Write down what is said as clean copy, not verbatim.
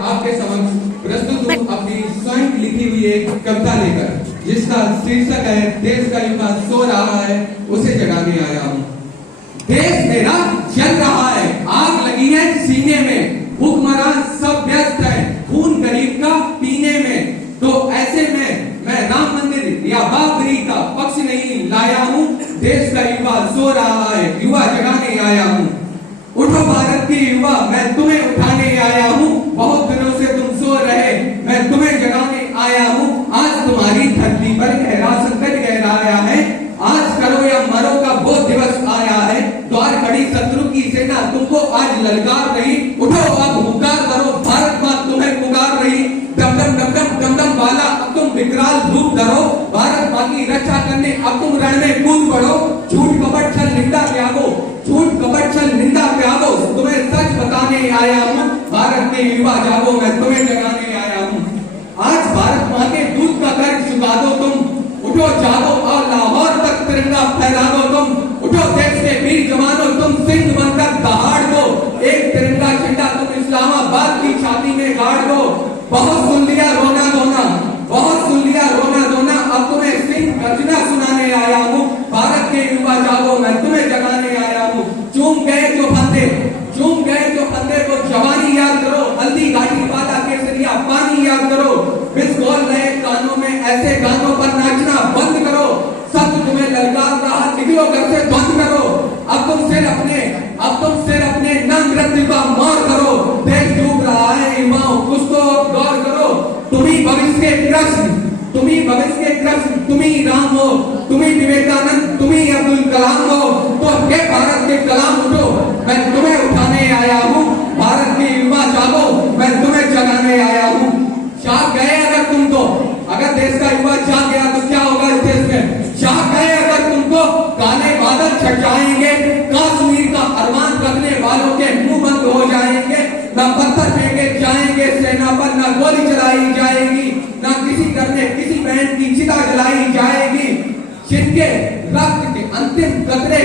आपके समक्ष प्रस्तुत हूँ अपनी स्वयं लिखी हुई एक कविता लेकर, जिसका शीर्षक है देश का युवा सो रहा है उसे जगाने आया हूँ। देश मेरा जल रहा है, आग लगी है सीने में, हुक्मरान सब व्यस्त है खून गरीब का पीने में। तो ऐसे में मैं राम मंदिर या बाबरी का पक्ष नहीं लाया हूँ। देश का युवा सो रहा है, युवा जगाने आया हूँ। उठो भारत के युवा, मैं तुम्हें उठाने आया हूँ। बहुत दिनों से तुम सो रहे, मैं तुम्हें जगाने आया हूँ। आज तुम्हारी धरती पर गहरा संकट गहराया है, आज करो या मरो का वो दिवस आया है। द्वार खड़ी शत्रु की सेना तुमको आज ललकार रही, उठो अब हुंकार करो, भारत माँ तुम्हें पुकार रही। दम दम दम दम दम दम वाला अब तुम विकराल रूप धरो, भारत माँ की रक्षा करने अब तुम रण में कूद पड़ो। झूठ कपट छल निंदा त्यागो, झूठ कपट छल निंदा त्यागो, तुम्हें सच बताने आया हूँ। भारत के युवा जागो, मैं तुम्हें जगाने आया हूँ। आज भारत माँ के दूध का कर्ज चुका दो तुम, उठो जागो और लाहौर तक तिरंगा फहरा दो तुम। उठो देश के वीर जवानों, तुम सिंह बनकर दहाड़ दो, एक तिरंगा झंडा तुम इस्लामाबाद की छाती में गाड़ दो। बहुत सुन लिया रोना धोना, बहुत सुन लिया रोना धोना, अब तुम्हें सिंह गर्जना सुनाने आया हूँ। भारत के युवा जागो, मैं तुम्हें जगाने आया हूँ। चूम गए जो फंदे, चूम गए जो फंदे को जवानी याद करो, हल्दी घाटी बादा केसरिया पानी याद करो। बिस्कोल नए कानों में ऐसे गानों पर नाचना बंद करो, सब तुम्हें ललकार रहा, निकलो घर से बंद करो। अब तुम सिर अपने नम मृत्यु का मौर करो। देश डूब रहा है युवाओं, कुछ तो गौर करो। तुम्ही भविष्य के कृष्ण, तुम्ही भविष्य के कृष्ण, तुम्ही राम हो, तुम्ही विवेकानंद, तुम्ही अब्दुल कलाम हो। तो हे भारत के कलाम उठो, मैं तुम्हें उठाने आया हूँ। भारत के युवा जागो, मैं तुम्हें जगाने आया हूँ। जाग गए अगर तुम तो, अगर देश का युवा जाग गया तो क्या होगा इस देश में? जाग गए अगर तुमको, काले बादल छट जाएंगे, कश्मीर का अरमान रखने वालों के मुंह बंद हो जाएंगे। न पत्थर फेंके जाएंगे सेना पर, न गोली चलाई जाएगी, न किसी घर में किसी बहन की चिता जलाई जाएगी। जिनके रक्त के अंतिम कतरे